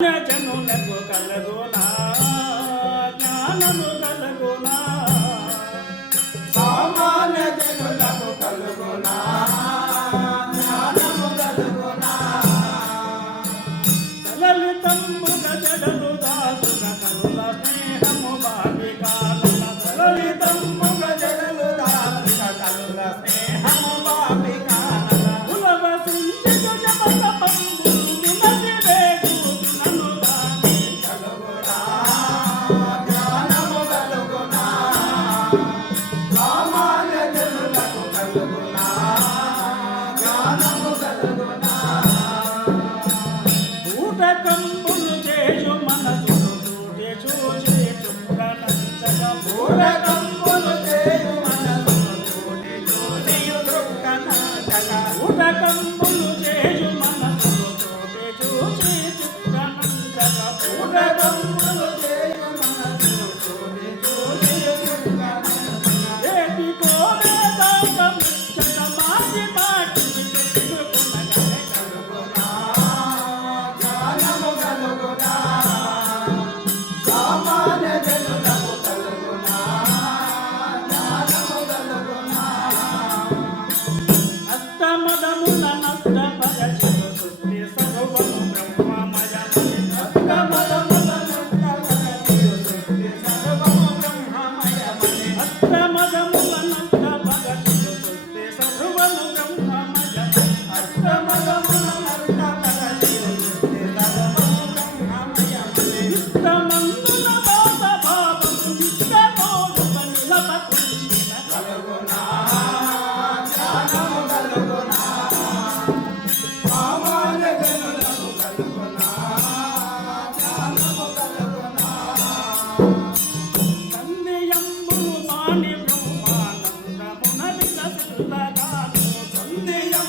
那贾总来 Amor é సందేయం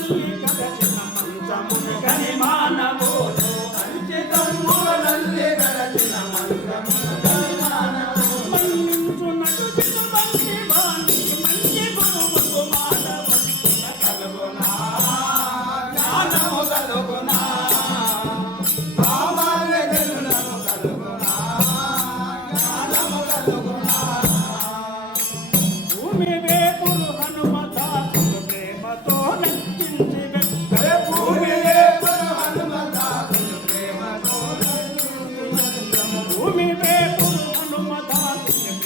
Thank you.